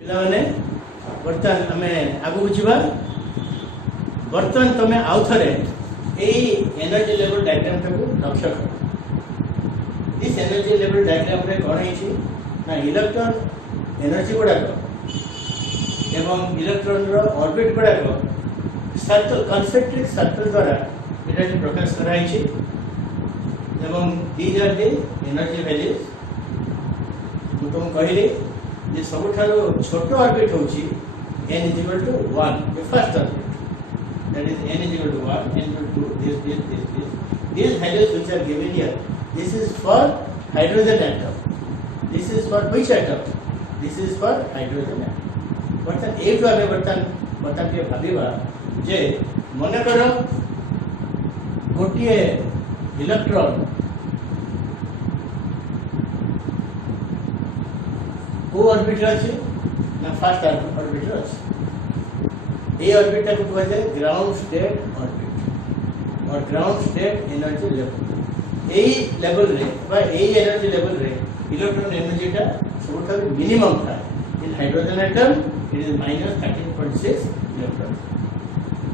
पिलाने बर्तमान आम आगू जावा बर्तमान तुम आउ थे एनर्जी लेवल डायग्राम टाक लक्ष्य कर दिस एनर्जी लेवल डायग्राम रे कौन है ना इलेक्ट्रॉन एनर्जी गुड़ाक एवं इलेक्ट्रॉन रो ऑर्बिट गुड़ाक सर्कल कॉन्सेंट्रिक सर्कल द्वारा ये प्रकाश कराई एवं these are the energy values मुझे तुम कहली जे सबुठारो छोटो ऑर्बिट होची n is equal to 1 the first orbit that is n is equal to 1 n equal to this these values which are given here this is for hydrogen atom this is for which atom this is for hydrogen atom बर्तन एक आमे बर्तन के भाबिबा जे मने करो गोटिए electron को orbit अच्छे ना फास्ट ऑर्बिट अच्छे ये ऑर्बिट को कहा जाए ग्राउंड स्टेट ऑर्बिट और ग्राउंड स्टेट एनर्जी लेवल यही लेवल रे बा यही एनर्जी लेवल रे इलेक्ट्रॉन एनर्जी टा सबठार मिनिमम था in hydrogen atom it is -13.6 electron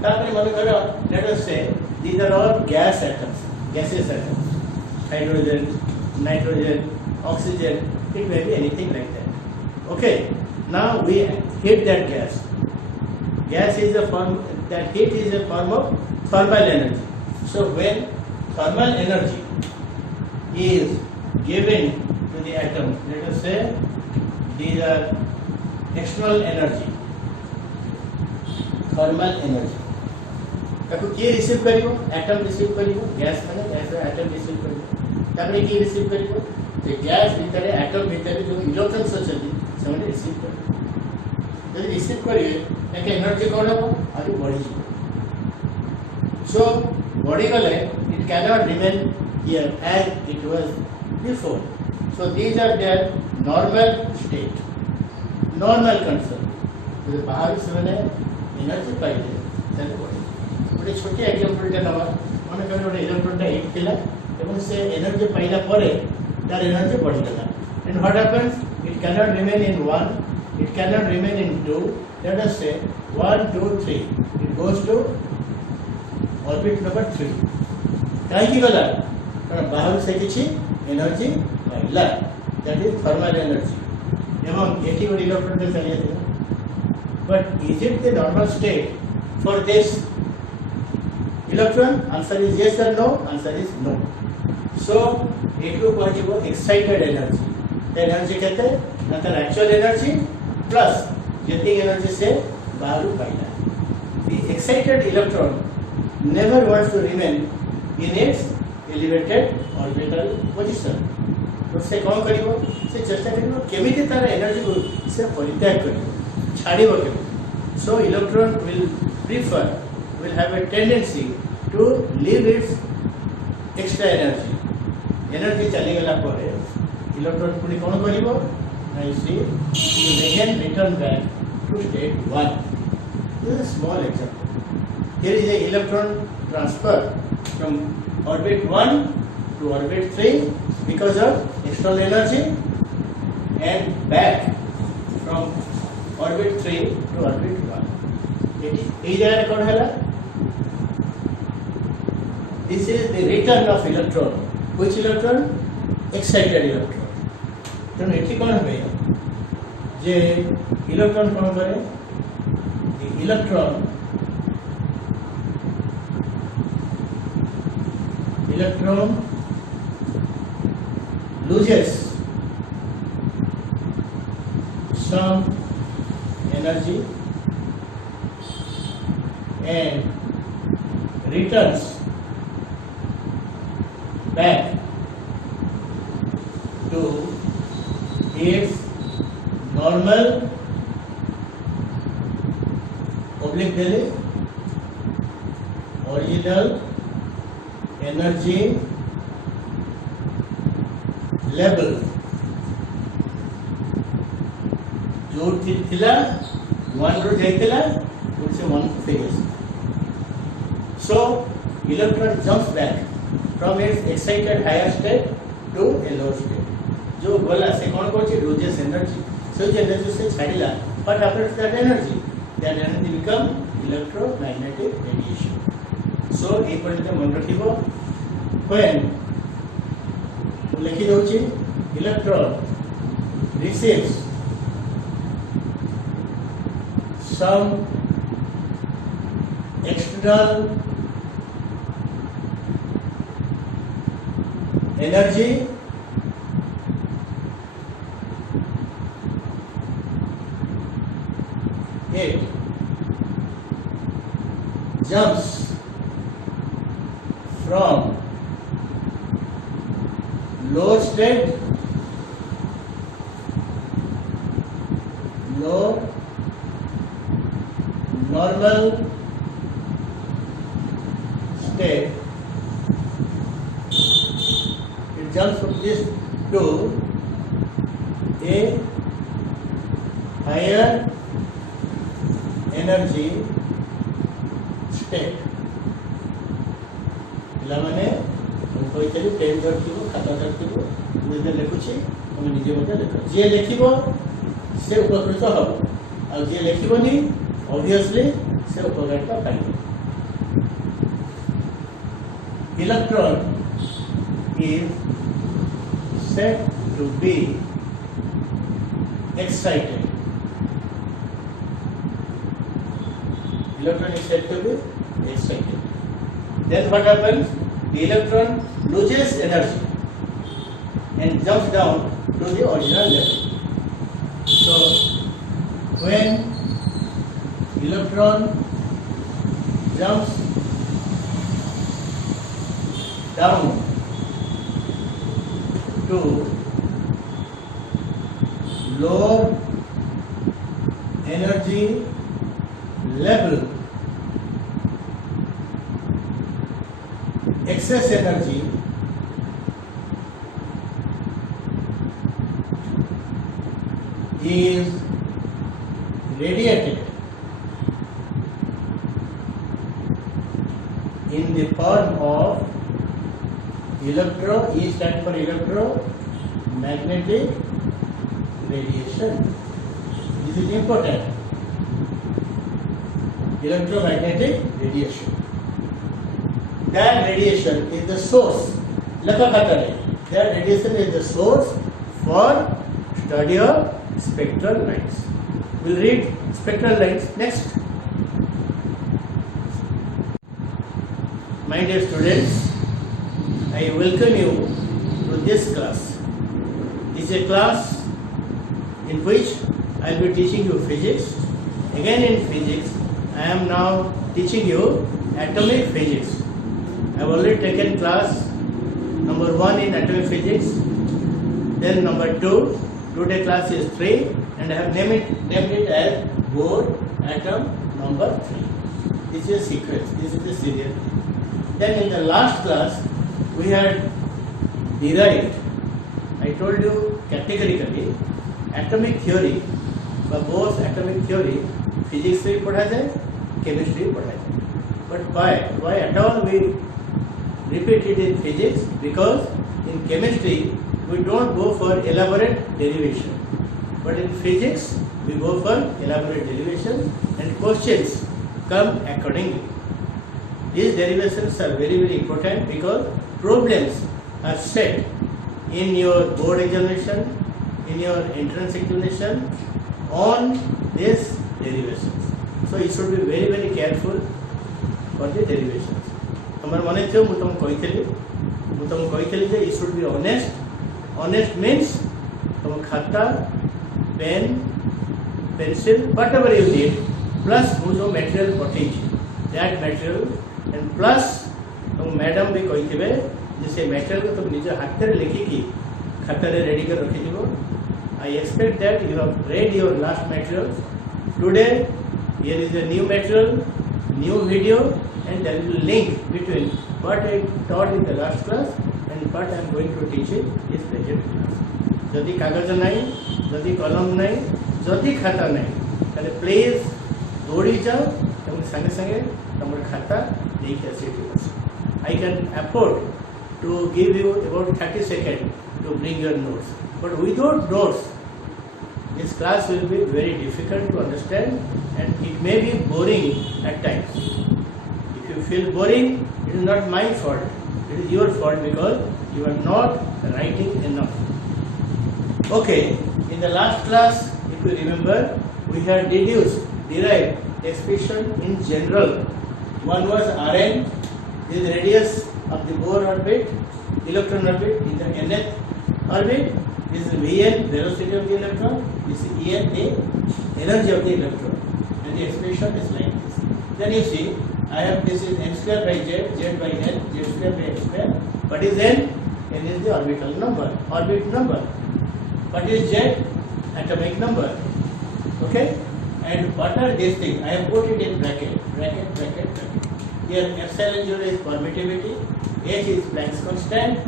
तापर मन करो let us say these are all gas atoms gases atoms hydrogen nitrogen oxygen it may be anything like that okay now we heat that gas is a form that heat is a form of thermal energy so when thermal energy is given to the atom let us say these are external energy thermal energy ताको किए receive करिवो atom receive करिवो gas माने gas atom receive करिवो तापरे की receive करिवो जे gas भीतर atom भीतर जो electrons अछथि से receive कर रिसीव करेंगे एक एनर्जी कौन हम आगे बढ़ी सो बढ़ी गले it can not remain here as it was before so these are their normal state normal condition जो बाहर से मैंने एनर्जी पाइले ताले बढ़ी गोटे छोटी एग्जांपल टा नवा मन कर गोटे इलेक्ट्रॉन टा 8 थिला एवं से एनर्जी पाइला परे तार एनर्जी बढ़ी गला and what happens it cannot remain in 1 it cannot remain in 2 let us say 1 2 3 it goes to orbit number 3 काई की गला कारण बाहर से किछि एनर्जी पाइला दैट इज थर्मल एनर्जी एवं एटी गोटे इलेक्ट्रॉन के चलिए थे but is it the normal state for this electron answer is yes or no answer is no so it will possible excited energy energy कहते हैं ना तर एक्चुअल एनर्जी प्लस जितनी एनर्जी से बाहर पाइला the excited electron never wants to remain in its elevated orbital position तो से कौन करिवो से चेष्टा करिवो केमिति तार एनर्जी को से परित्याग करिवो छाड़िबो के so electron will have a tendency to leave its extra energy चली गला परे इलेक्ट्रॉन पुणी कौन करिवो ना you see you again return back to state 1 this is a small example here is a electron transfer from orbit 1 to orbit 3 because of external energy and back from orbit 3 to orbit 1 ए जगह कौन हैला this is the return of electron which electron excited electron तेणु ये कौन है जे electron कौन करे electron loses some energy and returns back to its normal oblique original energy level जो थिला 1 रो जाइतिला उनसे 1 phase so electron jumps back from its excited higher state to a lower state जो गला से कौन कौन लूजेस एनर्जी से एनर्जी से छाड़िला what happens to that energy? That energy become electromagnetic radiation. So ये पढ़ते मन रखिबो when लिखि दउची electron receives some external energy, it jumps from low state, low normal state, it jumps from this to a higher energy state. ପିଲାମାନେ ମୁଁ କହିଥିଲି pain ଧରିଥିବ ଖାତା ଧରିଥିବ ନିଜେ ଲେଖୁଛି ତମେ ନିଜେ ମଧ୍ୟ ଲେଖ ଯିଏ ଲେଖିବ ସେ ଉପକୃତ ହେବ ଆଉ ଯିଏ ଲେଖିବନି obviously ସେ ଉପକାରିତା ପାଇବ electron is said to be excited. Electron is said to be excited. Then what happens? The electron loses energy and jumps down to the original level. So when electron jumps down to lower energy level, excess energy is radiated in the form of E stands for electromagnetic radiation. This is important. Electromagnetic radiation. That radiation is the source. That radiation is the source for study of spectral lines. We'll read spectral lines next. My dear students, I welcome you to this class. This is a class in which I will be teaching you physics. Again in physics, I am now teaching you atomic physics. I have already taken class number 1 in atomic physics, then number 2, today class is 3, and I have named it as board atom number 3. This is a sequence, this is the serial. Then in the last class, we had derived, I told you categorically, atomic theory, but both atomic theory, physics से पढ़ा जाए, chemistry पढ़ा जाए. But why at all we repeat it in physics? Because in chemistry we don't go for elaborate derivation, but in physics we go for elaborate derivation and questions come accordingly. These derivations are very, very important because problems are set in your board examination, in your entrance examination on these derivations. So you should be very, very careful for the derivations. तमर मने थियो मु तुम कहितली जे you should be honest. Honest means तुम खाता, pen, pencil, whatever you need, plus मु जो material पठेछि, that material, and plus तुम मैडम भी कहिथिबे जे से material को तुम निज हाथ रे लिखिकी खाता रे रेडी कर रखि दिबो. I expect that you have read your last materials. Today here is a new material, new video, and there will be a link between what I taught in the last class and what I am going to teach in this present class. जदि कागज नहीं, जदि कलम नहीं, जदि खाता नहीं, ताले प्लीज दौड़ी जाओ, तुम संगे संगे तुमर खाता देखि आसी. I can afford to give you about 30 seconds to bring your notes, but without notes this class will be very difficult to understand and it may be boring at times. If you feel boring, it is not my fault. It is your fault because you are not writing enough. Okay, in the last class, if you remember, we had derived expression in general. One was Rn, this is radius of the Bohr orbit, electron orbit in the nth orbit. This is Vn, velocity of the electron. This is En, the energy of the electron. And the expression is like this. Then you see, I have this is m square by z, z by n, z square by x square. What is n? N is the orbital number, orbit number. What is z? Atomic number. Okay? And what are these things? I have put it in bracket. Here epsilon 0 is permittivity, h is Planck's constant,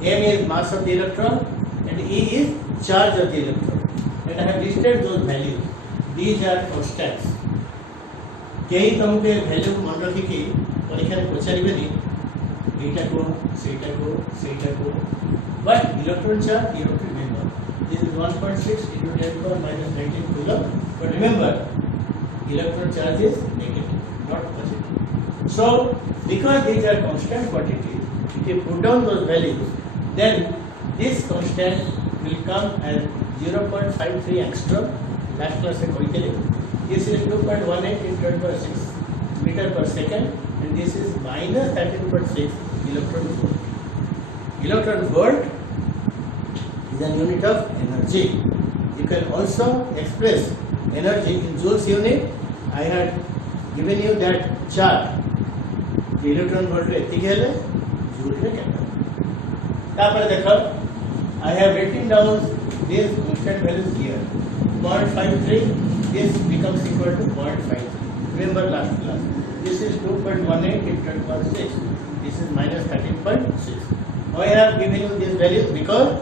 m is mass of the electron, and E is charge of the electron. And I have listed those values. These are constants. केही तुमके value मन रखिकी परीक्षा पचारिबेनी एटा को सेटा को but electron charge you have to remember this is 1.6 into 10 power minus 19 coulomb, but remember electron charge is negative, not positive. So because these are constant quantities, if you put down those values, then this constant will come as 0.53 angstrom. Last class I called it. This is 2.18 into 10 power 6 meter per second, and this is minus 13.6 electron volt. Electron volt is a unit of energy. You can also express energy in joules unit. I had given you that chart. The electron volt एतिक है ले joule में क्या तापर देखो, I have written down these constant values here. 0.53. This becomes equal to 0.53. Remember last class. This is 2.18 into 10 power 6. This is minus 13.6. Why I have given you these values? Because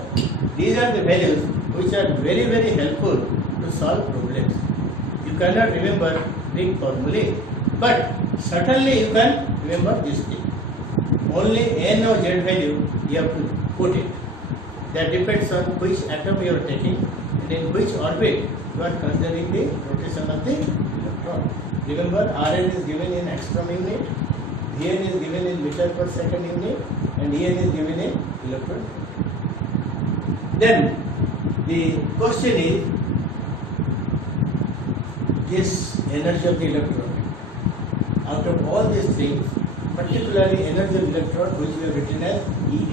these are the values which are very, very helpful to solve problems. You cannot remember big formulae, but certainly you can remember this thing. Only n or z value you have to put it. That depends on which atom you are taking and in which orbit you are considering the rotation of the electron. Remember, Rn is given in angstrom unit, Vn is given in meter per second unit, and En is given in electron. Then the question is this energy of the electron. Out of all these things, particularly energy of electron, which we have written as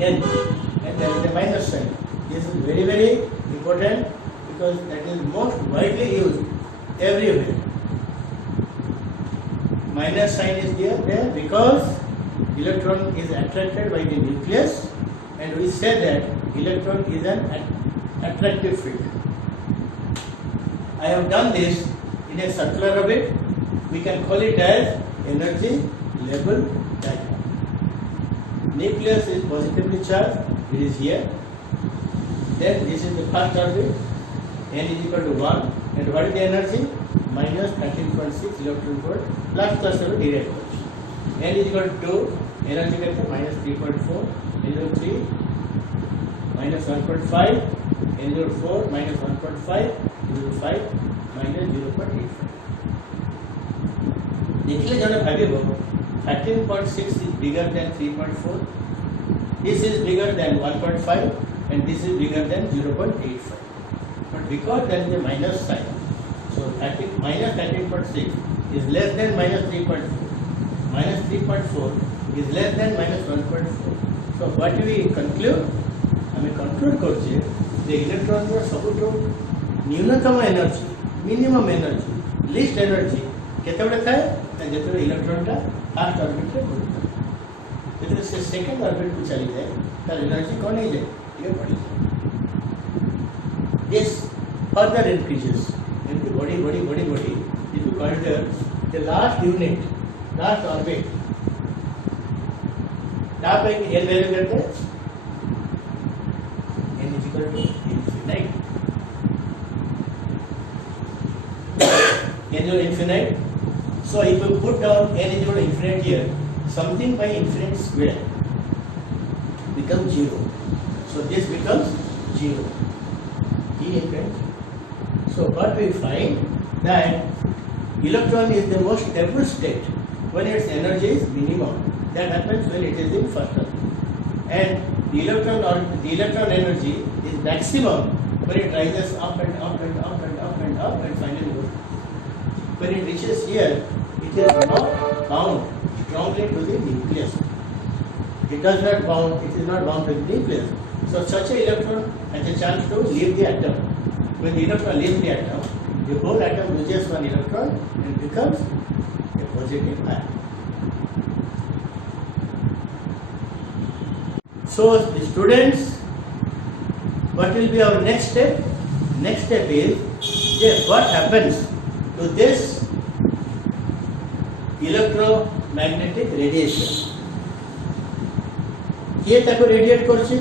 En, and there is a minus sign. This is very, very important because that is most widely used everywhere. Minus sign is there because electron is attracted by the nucleus, and we say that electron is an attractive field. I have done this in a circular orbit. We can call it as energy level diagram. Nucleus is positively charged. It is here. Then this is the first orbit. N is equal to 1. And what is the energy? Minus 13.6 electron volt. Last class of direct. N is equal to 2. Energy is minus 3.4. N is equal to 3. Minus 1.5. N is equal to 4. Minus 1.5. N is equal to 5. Minus 0.85. देखिए जब भागे 13.6 is bigger than 3.4. This is bigger than 1.5 and this is bigger than 0.85. But because there is a minus sign, so minus 13.6 is less than minus 3.4. Minus 3.4 is less than minus 1.4. So what we conclude? हमें conclude करछे the electron का सबुठो न्यूनतम energy, minimum energy, least energy केतेबेले थाए जेतबे electron टा first orbit रे घुरता जेतबे से second orbit को चली जाए तार एनर्जी कौन है जाए ये बढ़ी this further increases into body if you consider the last unit, last orbit यहाँ पे n वैल्यू करते हैं n is equal to infinite n is infinite. So if you put down n is equal to infinite here, something by infinite square becomes 0. So this becomes 0. T infinite. So what we find that electron is the most stable state when its energy is minimum. That happens when it is in first orbit. And the electron energy is maximum when it rises up and up and up and up and up and finally goes. When it reaches here, it is not bound strongly to the nucleus. It does not bound, it is not bound to the nucleus. So such an electron has a chance to leave the atom. When the electron leaves the atom, the whole atom loses one electron and becomes a positive ion. So the students, what will be our next step? Next step is what happens to this electromagnetic radiation. किए ताको radiate करछि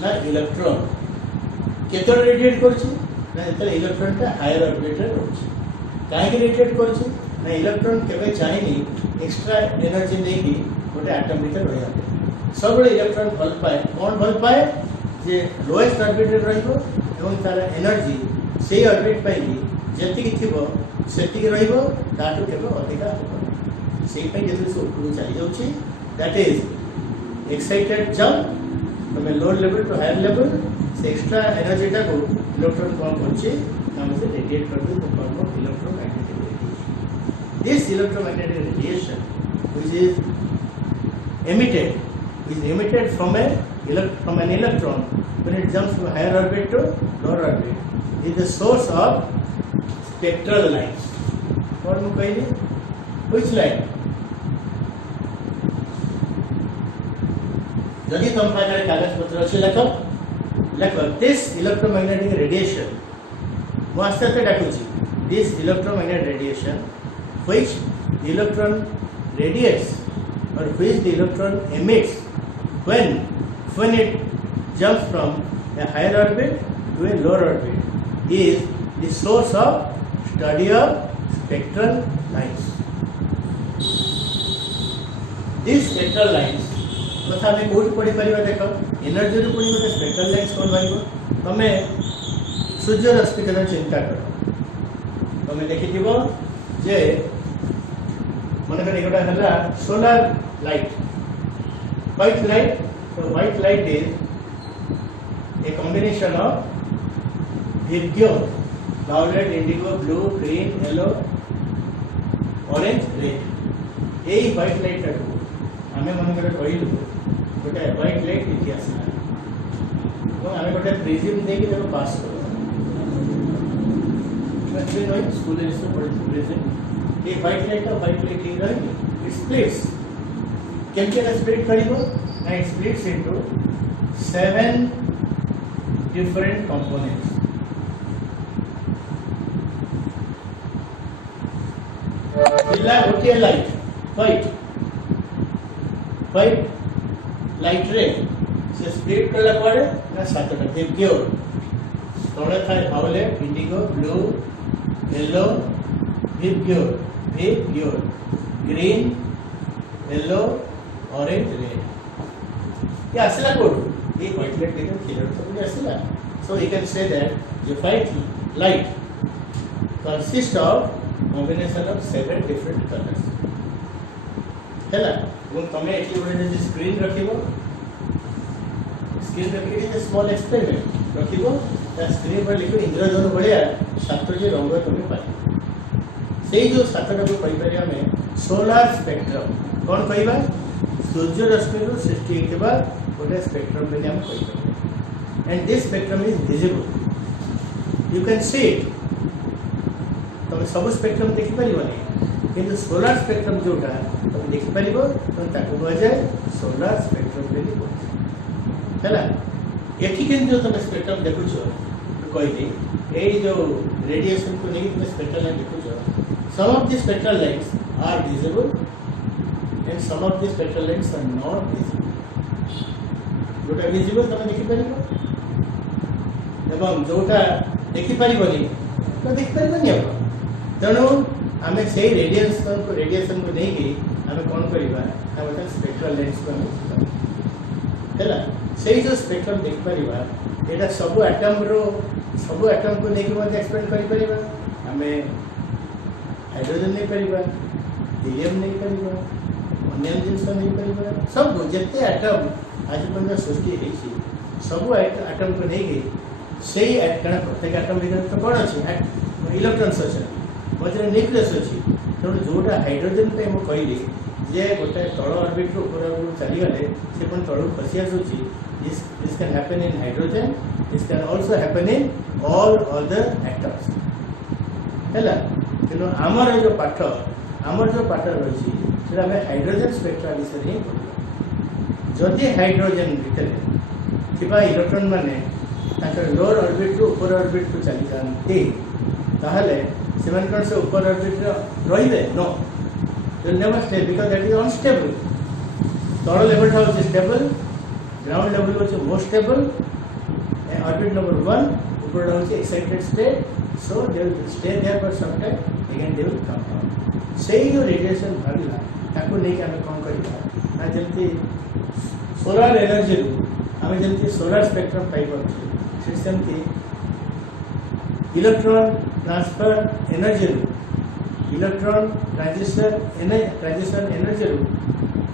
ना electron केतल radiate करछि ना एतले electron का higher orbit रे रहछि काहे radiate करछि ना इलेक्ट्रॉन केबे चाहेनी एक्स्ट्रा एनर्जी देकी गोटे एटम भीतर रहि जाते सब इलेक्ट्रॉन भल पाए कोन भल पाए जे लोएस्ट ऑर्बिट रे रहइबो एवं तार एनर्जी सेही ऑर्बिट पाई जेति कि थिबो सेति कि रहइबो ताटु केबे अधिका होबो सेही पई जेति से ऊपर चली जाउछि that is excited jump from a lower level to higher level. So extra energy ta ko electron form hoche nam se radiate kar do to form of electromagnetic radiation. This electromagnetic radiation which is emitted from an electron when it jumps from higher orbit to lower orbit is the source of spectral lines. What mu kahili? Which line? यदि तुम पाखे कागज पत्र अच्छे लेख this electromagnetic radiation मु आस्ते आस्ते डाकुची this electromagnetic radiation which the electron radiates or which the electron emits when it jumps from a higher orbit to a lower orbit is the source of study of spectral lines. These spectral lines कथा में code पढ़ी परिबा देखो energy रू पढ़ी मते spectral lines कोन भाइबो तमे सूर्य रश्मि कथा चिंता करो तमे देखिथिबो जे मने करे एकोटा हला सोलर लाइट व्हाइट लाइट तो white light is a combination of विब्ग्यो violet indigo blue green yellow orange red एई व्हाइट लाइट टाको आमे मन करे कहिलु गोटे व्हाइट लाइट इतिहास तो आमे गोटे प्रिज्म देकी देखो पास करो बच्चे नो स्कूल में इसको पढ़ते प्रिज्म ये व्हाइट लाइट ही रही इट स्प्लिट्स केमके ना स्प्लिट करिवो ना it splits into 7 different components इला गोटे लाइट व्हाइट लाइट रे से स्प्लिट करला पड़े ना सातटा दिव्यो तोड़े थाए वायलेट इंडिगो ब्लू येलो विब्ग्यो ग्रीन येलो ऑरेंज रेड ये असला कोड ये व्हाइट लाइट देखो क्लियर तो ये असला so you can say that the white light consist of combination of 7 different colours हैला वो तमे एटली गोटे जे स्क्रीन रखिबो स्क्रीन रखि जे स्मॉल एक्सपेरिमेंट रखिबो ता स्क्रीन पर लिखो इंद्रधनु भलिया सात जे रंग तमे पाइ सेही जो सातटा को कहि परिया में सोलर स्पेक्ट्रम कोन कहिबा सूर्य रश्मि रो सृष्टि हेबा गोटे स्पेक्ट्रम में हम कहि परिया and this spectrum is visible you can see it तमे सब स्पेक्ट्रम देखि परिबो किंतु सोलर स्पेक्ट्रम जोटा तुम देखि परिबो तो ताको बजाय सोलर स्पेक्ट्रम रे लिखो हैला एठी किंतु तुम स्पेक्ट्रम देखुछो कहि दे ए जो रेडिएशन को नहीं तुम स्पेक्ट्रल लाइन देखुछो some of the spectral lines are visible and some of the spectral lines are not visible जोटा visible तुम देखि परिबो एवं जोटा देखि परिबोनी तो देखि परिबोनी अब तेणु आमे से रेडिएशन को नहीं कि आमे कोन करिबा आमे स्पेक्ट्रल लेंस को हैला सेही जो स्पेक्ट्रम देख परिबा एटा सब एटम रो सब एटम को लेकिन एक्सपेंड कर आम हाइड्रोजन नहीं पार हीलियम नहीं पार अन्य जिनस नहीं पार सब जिते एटम आज पर्यटन सृष्टि होती सब एटम को लेकिन से कारण प्रत्येक एटम भर तो कौन अच्छे इलेक्ट्रॉन्स अच्छे मझे न्यूक्लियस अच्छी तेणु जोटा हाइड्रोजन पे मुझे कहली जे गोटे तल ऑर्बिट रू ऊपर चलीगले से पुणी तलू खसी आसूँ this can happen in hydrogen this can also happen in all other atoms है तेणु आमर जो पाठ रही है हाइड्रोजन स्पेक्ट्रा विषय ही पढ़ा जदि हाइड्रोजन भितर थिबा इलेक्ट्रॉन माने लोअर ऑर्बिट रू ऊपर ऑर्बिट को चली जाती ताहले से कौन से ऊपर ऑर्बिट रे no they will never stay because that is unstable तल लेवल था stable ground level was most stable orbit number 1 ऊपर was excited state so they will stay there for some time again they will come down से जो radiation भागला ताको लेके हमें कौन करिबा ना जल्दी सोलर एनर्जी हमें जल्दी सोलर स्पेक्ट्रम पाई पाछे सेमती electron transfer energy electron transition energy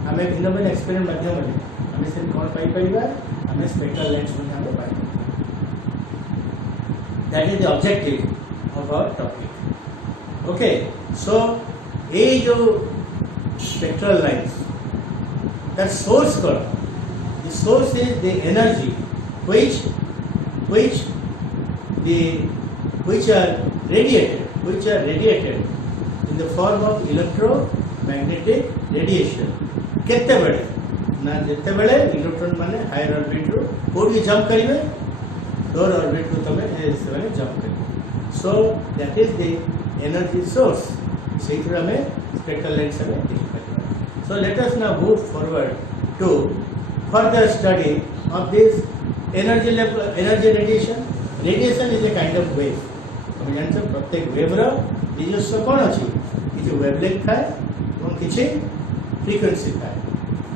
आम भिन्न भिन्न एक्सपेरिमेंट माध्यम आम से कौन पाई आम स्पेक्ट्रल लाइन्स पाई that is the objective of our topic okay so ये जो स्पेक्ट्रल लाइन्स दैट सोर्स कौन the source is the energy which are radiated in the form of electromagnetic radiation केते बड़े ना जेते बड़े इलेक्ट्रॉन माने हायर ऑर्बिट रो कोडी जंप करिवे लोअर ऑर्बिट को तमे से माने जंप करिवे so that is the energy source सेइथरा में स्पेक्ट्रल लाइन्स में देखि परिबा so let us now move forward to further study of this energy radiation is a kind of wave तुम जानते प्रत्येक वेव्र निजस्व कौन अच्छी किसी वेवलेंथ थाए और किसी फ्रिक्वेंसी थाए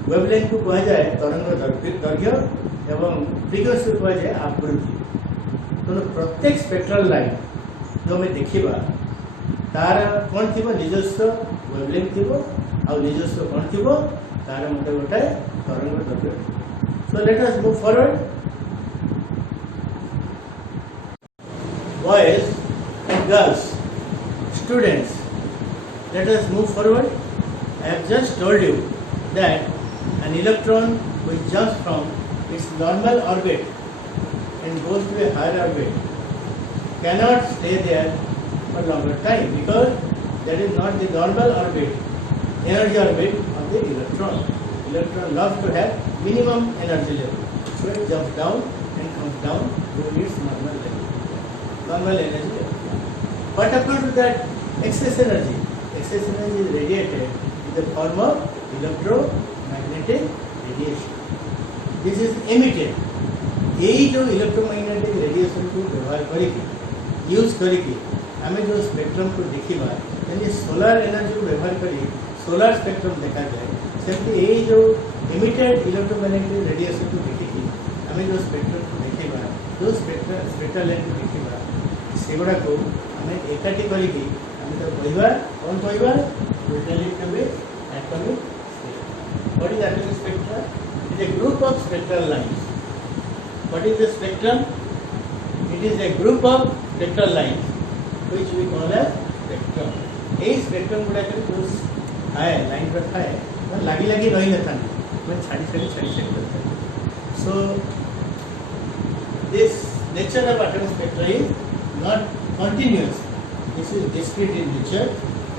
वेवलेंथ को कह जाए तरंग दैर्घ्य एवं फ्रिक्वेंसी को कह जाए आवृत्ति तो प्रत्येक स्पेक्ट्रल लाइन जो हमें देखा तार कौन थी निजस्व वेवलेंथ थी आ निजस्व कौन थी तार मत गोटे तरंग दैर्घ्य so let us move forward boys and girls, students, let us move forward. I have just told you that an electron which jumps from its normal orbit and goes to a higher orbit cannot stay there for longer time because that is not the normal orbit, energy orbit of the electron. Electron loves to have minimum energy level, so it jumps down and comes down to its normal level. Normal energy. What happens to that excess energy? Excess energy is radiated in the form of electromagnetic radiation. This is emitted. यही जो electromagnetic radiation को व्यवहार करके use करके आम जो spectrum को देखा यानी सोलार एनर्जी को व्यवहार करी सोलार स्पेक्ट्रम देखा जाए सेमती यही जो इमिटेड इलेक्ट्रोमैग्नेटिक रेडिएशन को देखिए आम जो स्पेक्ट्रम को देखा जो स्पेक्ट्रल लाइन को देखा सेगुड़ा को आम एकाठी करके कहवा कौन कहवा atomic what is atomic spectra is a group of spectral lines what is the spectrum it is a group of spectral lines which we call as spectrum a spectrum गुड़ा जो थाए लाइन पर थाए लगी लगी रही न था छाड़ी so this nature of atomic spectra is not continuous. This is discrete in nature.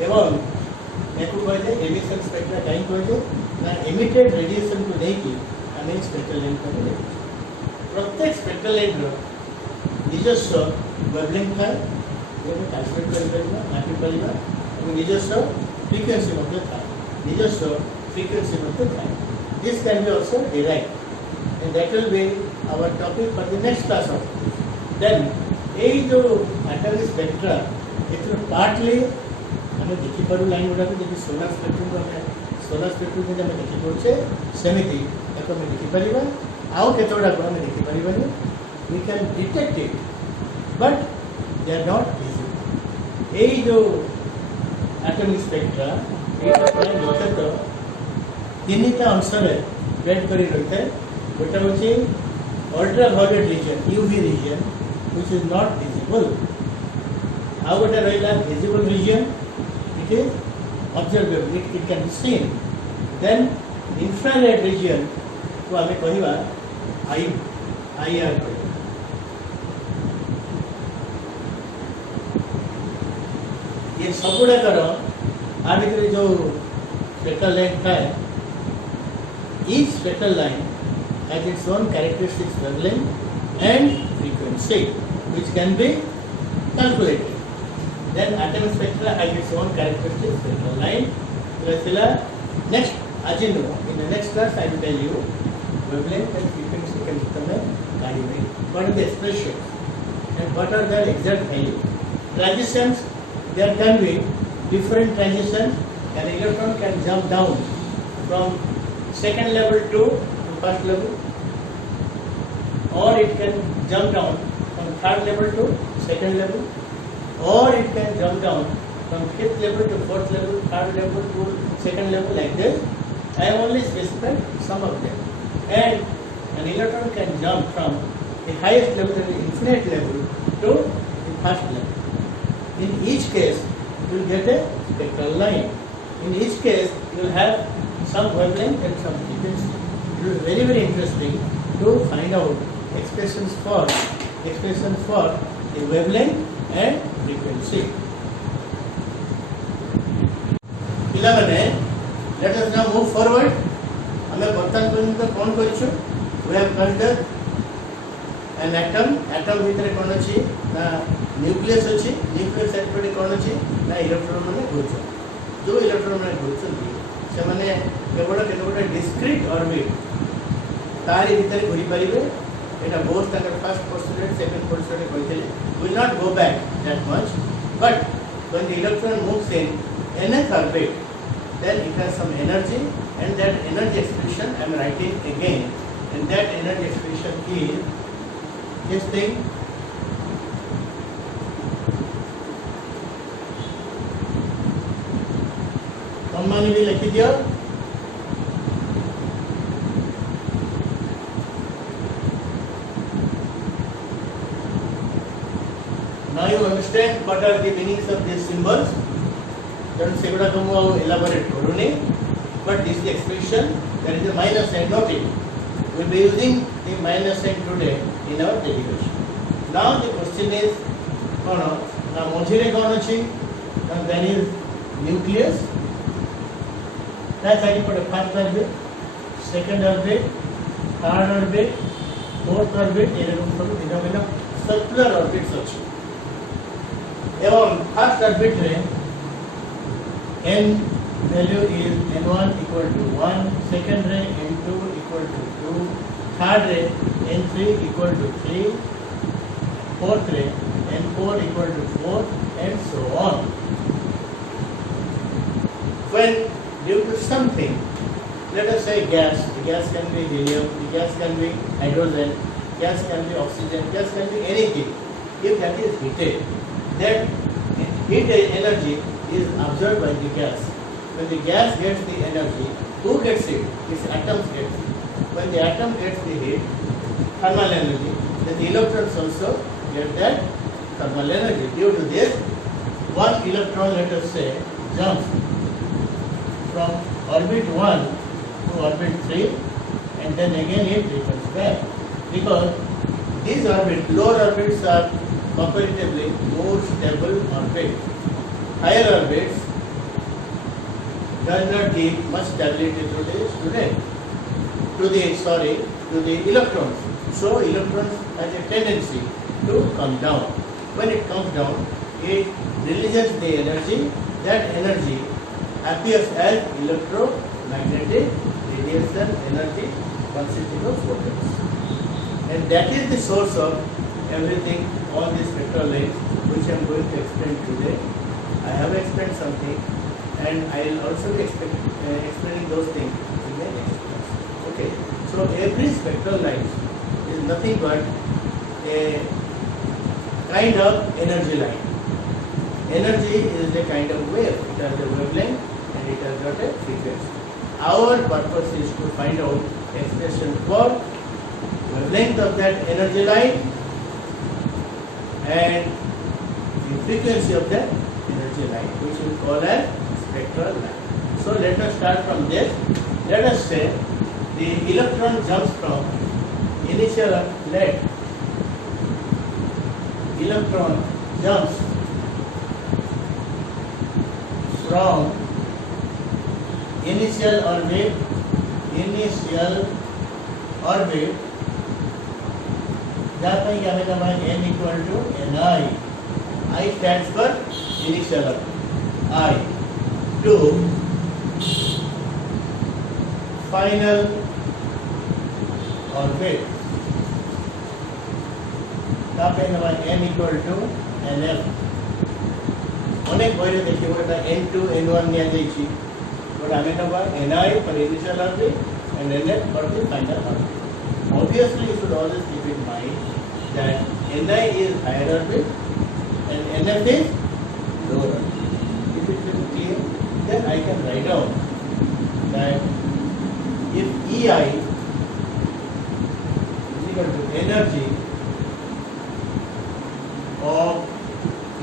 एवं को कहते एमिशन स्पेक्ट्रा कहीं कहते ना एमिटेड रेडिएशन को लेकिन आम स्पेक्ट्रल लाइन को प्रत्येक स्पेक्ट्रल लाइन निजस्व वेवलेंथ था ट्रांसमिट कर निजस्व फ्रिक्वेंसी था निजस्व फ्रिक्वेंसी था this can be also derived and that will be our topic for the next class also. Then यही जो atomic spectra इतना partly हमें देखी पड़ू लाइन गुड़ा को जब सोलर स्पेक्ट्रम को हमें सोलर स्पेक्ट्रम को हमें देखी पड़े सेमिति ताको हमें देखी परिबा आउ केतोडा को हमें देखी परिबानी we can detect it but they are not visible. यही जो एटॉमिक स्पेक्ट्रा ये प्राय मुख्यतः तीन अंश में डिवाइड कर रखता है। गोटे हूँ ultraviolet region UV region which is not visible, आउ गोटे रहा visible region it is observable, it can be seen. Then infrared region को आम कहवा आईआर कह। ये सब गुड़ाकर आ भर जो स्पेक्ट्रल लाइन था, each spectral line has its own characteristics wavelength and frequency which can be calculated. Then atomic spectra has its own characteristics spectral line. Next, as you know, in the next class I will tell you wavelength and frequency can become what are the expressions and what are their exact value. Transitions, there can be different transitions. An electron can jump down from second level to first level, or it can jump down from third level to second level, or it can jump down from fifth level to fourth level, third level to second level, like this. I have only specified some of them. And an electron can jump from the highest level, that is infinite level, to the first level. In each case, you will get a spectral line. In each case, you will have some wavelength and some frequency. It is very, very interesting to find out expressions for the wavelength and frequency. Let us now move forward. We have considered an atom. Atom भितर कौन अच्छी ना nucleus अच्छी, nucleus activity कौन अच्छी ना electron माने घूर्चन। जो इलेक्ट्रॉन माने घूर्चन से माने केवल केवल डिस्क्रीट ऑर्बिट तारी भीतर घूरी पारिबे। एटा बोथ तंकर फर्स्ट पोस्टुलेट सेकंड पोस्टुलेट कहथिले will not go back that much, but when the electron moves in nth orbit, then it has some energy, and that energy expression I am writing again, and that energy expression is this thing. सम्मानी भी लिखी दिया। Now you understand what are the meanings of these symbols. Then segura kamu au elaborate koruni, but this is the expression. There is a minus sign, note it. We will be using the minus sign today in our derivation. Now the question is, now mojire kaun achi? Now there is nucleus. That's I put a first orbit, second orbit, third orbit, fourth orbit. Circular orbits अच्छी। एवं first orbit में n value is n1 equal to 1, second ray n2 equal to 2, third ray n3 equal to 3, fourth ray n4 equal to 4, and so on. When due to something, let us say gas, the gas can be helium, the gas can be hydrogen, gas can be oxygen, gas can be anything. If that is heated, that heat energy is absorbed by the gas. When the gas gets the energy, who gets it? Its atoms get it. When the atom gets the heat, thermal energy, then the electrons also get that thermal energy. Due to this, one electron, let us say, jumps from orbit 1 to orbit 3, and then again it returns back. Because these orbits, lower orbits are comparatively more stable orbits. Higher orbits does not give much stability to the electrons. So electrons has a tendency to come down. When it comes down, it releases the energy. That energy appears as electromagnetic radiation energy consisting of photons. And that is the source of everything, all these spectral lines, which I am going to explain today. I have explained something, and I will also be explaining those things in the next class. Okay, so every spectral line is nothing but a kind of energy line. Energy is a kind of wave. It has a wavelength and it has got a frequency. Our purpose is to find out expression for wavelength of that energy line and the frequency of that energy line, which we call as spectral line. So let us start from this. Let us say the electron jumps from initial let electron jumps from initial orbit that time n equal to ni. I stands for initial orbit. I to final orbit. That time n equal to nf. অনেক বইরে দেখি ওটা n2 n1 নিয়ে যাইছি but আমি এটা ni for initial orbit and nf for the final orbit. Obviously you should always keep in mind that ni is higher orbit and nf is lower orbit. If it is clear, then I can write down that if ei is equal to energy of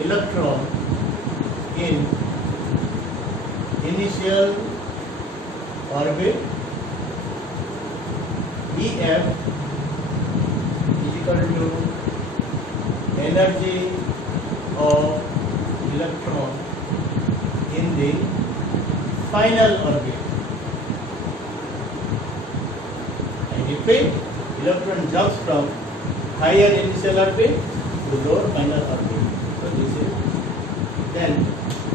electron in initial orbit, EF is equal to energy of electron in the final orbit. I repeat, electron jumps from higher initial orbit to lower final orbit. So this is then.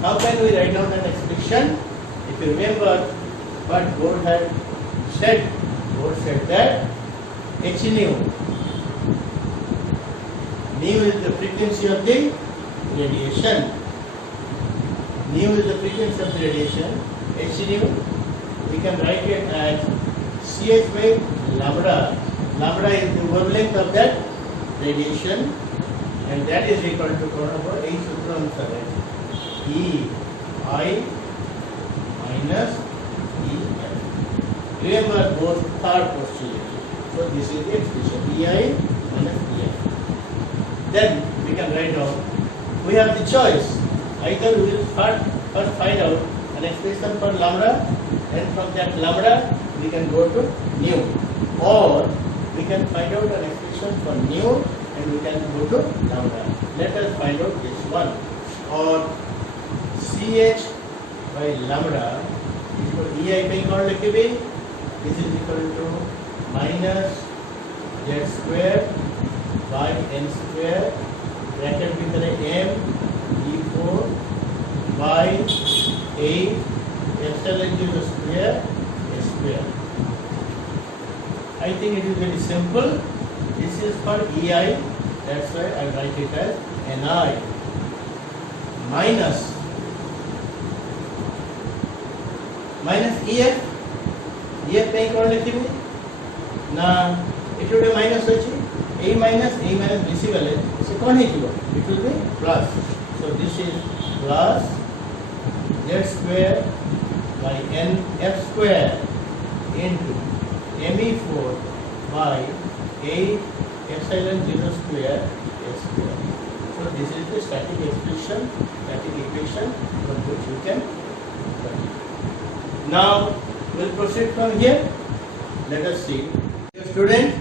How can we write down an expression? If you remember what Bohr had said, Bohr said that h nu is the frequency of the radiation. Nu is the frequency of the radiation. H nu we can write it as Ch by lambda. Lambda is the wavelength of that radiation, and that is equal to H sutra answer. E I minus E F. Remember both third postulate. So this is the expression E I minus E F. Then we can write down. We have the choice. Either we will first find out an expression for lambda, and from that lambda we can go to nu, or we can find out an expression for nu and we can go to lambda. Let us find out this one. Or Ch by lambda is equal to EI by कौन लिखेंगे? This is equal to minus z square by n square bracket में करें m e4 by 8 epsilon 0 square square. I think it is very simple. This is for EI. That's why I write it as Ni minus EF. EF पे कौन लिखेंगे ना? It will be minus होची. A minus visible है. इसे कौन है क्यों? It will be plus. So this is plus z square by n f square into me4 by 8 epsilon 0 square square. So this is the static equation from which you can study. Now we'll proceed from here. Let us see. Students,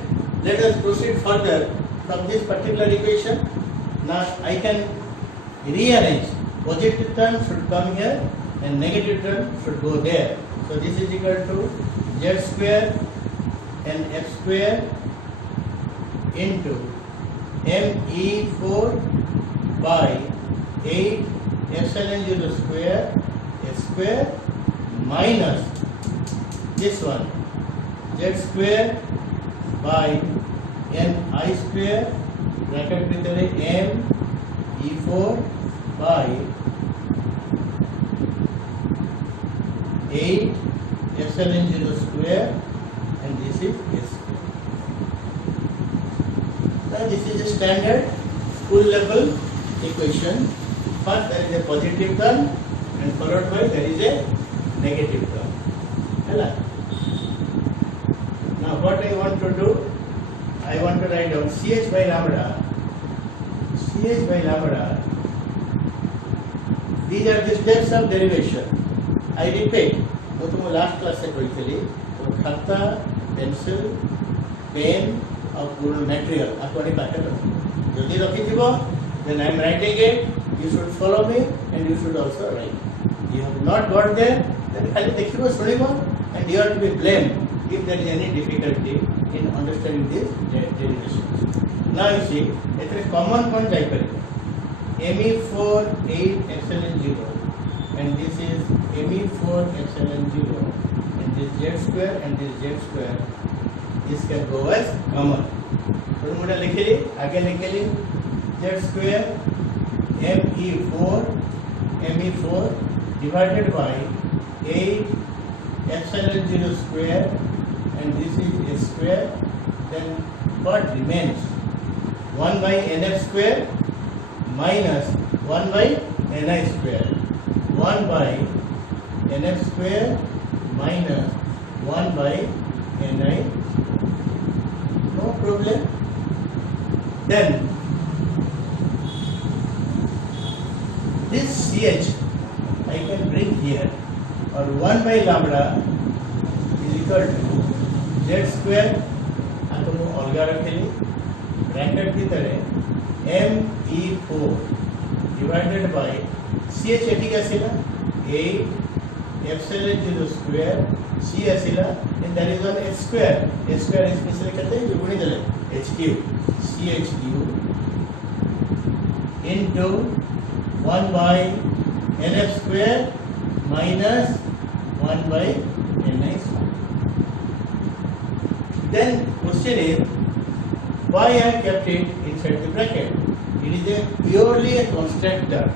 let us proceed further from this particular equation. Now I can rearrange. Positive term should come here and negative term should go there. So this is equal to z square and f square into me4 by 8 epsilon 0 square minus this one z square by n I square bracket में करें m e4 by 8 epsilon 0 square and this is s square. Now this is a standard full level equation. First there is a positive term and followed by there is a negative term. Hello. Now what I want to do, I want to write down Ch by lambda. Ch by lambda. These are the steps of derivation. I repeat. तो तुम last class से कोई थी तो खाता pencil pen और पूर्ण material आपको नहीं पाते हो जल्दी रखी थी वो then I am writing it you should follow me and you should also write you have not got there then खाली देखिए सुनिए and you are to be blamed if there is any difficulty in understanding these derivations. Now you see it is common point type Me4 8 epsilon 0 and this is Me4 epsilon 0 and this z square and this z square this can go as common. तो मुझे लिखे ली आगे लिखे ली z square Me4 divided by 8 epsilon 0 square and this is a square then what remains 1 by nf square minus 1 by ni square 1 by nf square minus 1 by ni no problem then this ch I can bring here or 1 by lambda is equal to z square आपको मैं अलगा रखेली bracket की तरह me4 divided by ch eighty का सिला 8 epsilon 0 square c आसिला and that is on h square specially कहते हैं गुणी देले h cube ch cube into 1 by nf square minus 1 by ni square. Then question is why I kept it inside the bracket? It is a purely a constant term.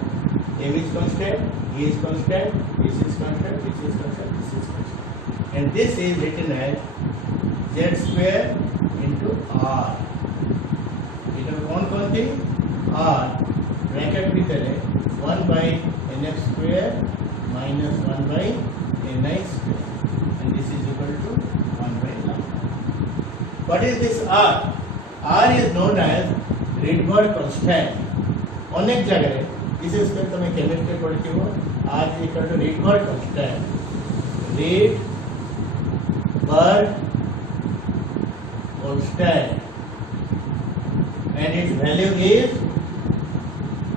M is constant, E is constant, this is constant, this is constant, this is constant. And this is written as z square into r. इधर कौन थी? r. Bracket भी करे 1 by nf square minus 1 by ni square. And this is equal to 1 by lambda. What is this r? R is known as Rydberg constant. अनेक जगह विशेष कर तुम्हें chemistry पढ़ती हो R is equal to Rydberg constant. Rydberg constant and its value is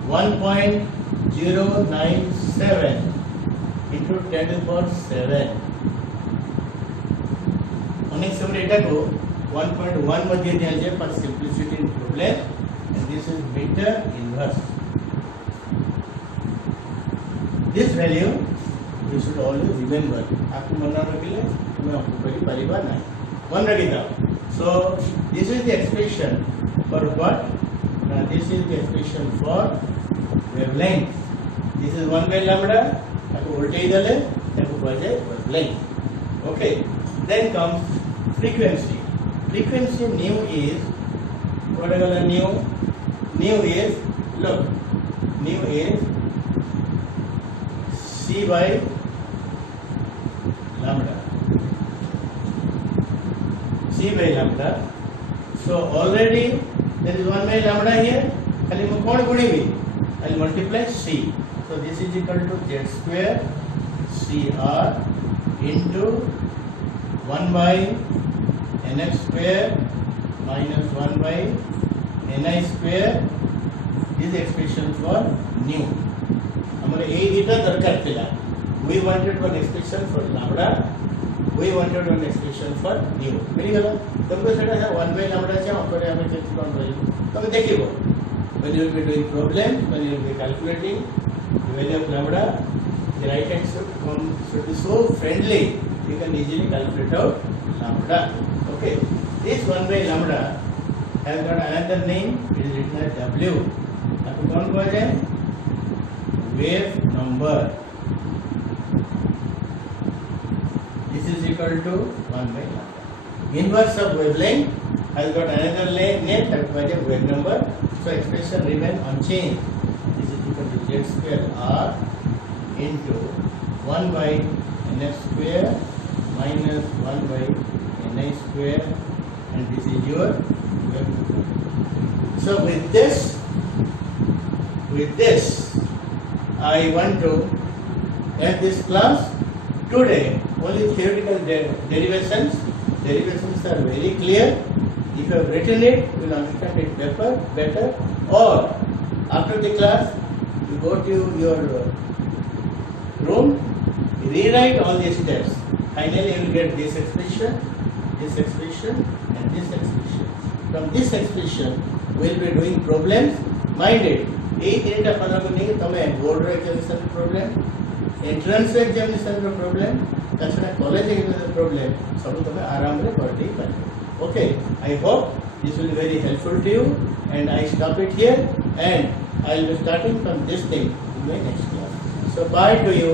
1.097 into 10 to the power 7. अनेक समय data को 1.1 मध्ये दिया जाए for simplicity in problem and this is meter inverse. This value you should always remember. आपको मन रखिले मैं आपको कभी परिवार नहीं मन रखिता. So this is the expression for what? Now this is the expression for wavelength. This is 1 by lambda. आपको voltage डाले आपको बजे wavelength. Okay. Then comes frequency. Frequency nu is what is nu? Nu is look. Nu is c by lambda. C by lambda. So already there is 1 by lambda here. खाली मैं कौन गुणी भी? I'll multiply c. So this is equal to z square cr into 1 by nf square minus 1 by ni square. This expression for nu. हमारे ए इतना दरकार थिला. We wanted one expression for lambda. We wanted one expression for nu. मेरी गला तुमको सेटा है 1 by lambda से ऊपर हमें कैसे कौन करें? तो देखिए when you will be doing problem, when you will be calculating the value of lambda, the right hand should be so friendly you can easily calculate out lambda. Okay, this 1 by lambda has got another name. It is written as W. आपको कौन कहा जाए? Wave number. This is equal to 1 by lambda. Inverse of wavelength has got another name, that was a wave number. So expression remain unchanged. This is equal to z square r into 1 by nf square minus 1 by ni square, and this is your wave number. So with this, I want to end this class. Today, only theoretical derivations. Derivations are very clear. If you have written it, you will understand it better. Or after the class, you go to your room, rewrite all these steps. Finally, you will get this expression, and this expression. From this expression, we will be doing problems. Mind it, 8 minute of नहीं तमे board examination problem, entrance examination problem, ताछड़ा college examination problem सब तमे आराम रे कर दे पारे. Okay, I hope this will be very helpful to you, and I stop it here, and I will be starting from this thing in my next class. So bye to you.